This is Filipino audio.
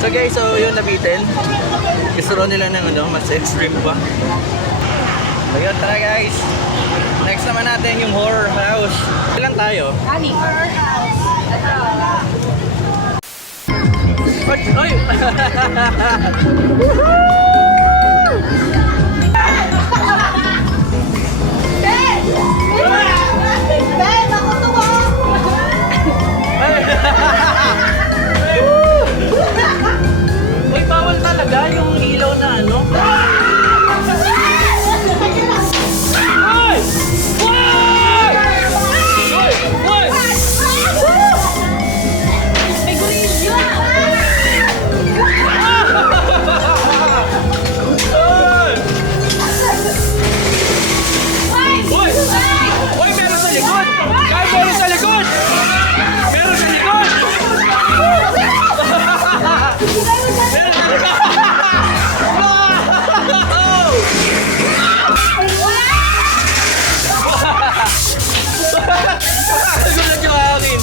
So guys, so yun nabitin. Gusto rin nila ng ano, mas extreme pa. So yun, tara guys. Next naman natin yung horror house. Ilan tayo? Ani? Horror house. Oy! Uy, bawal talaga yung ilaw na ano. Gulat yung akin.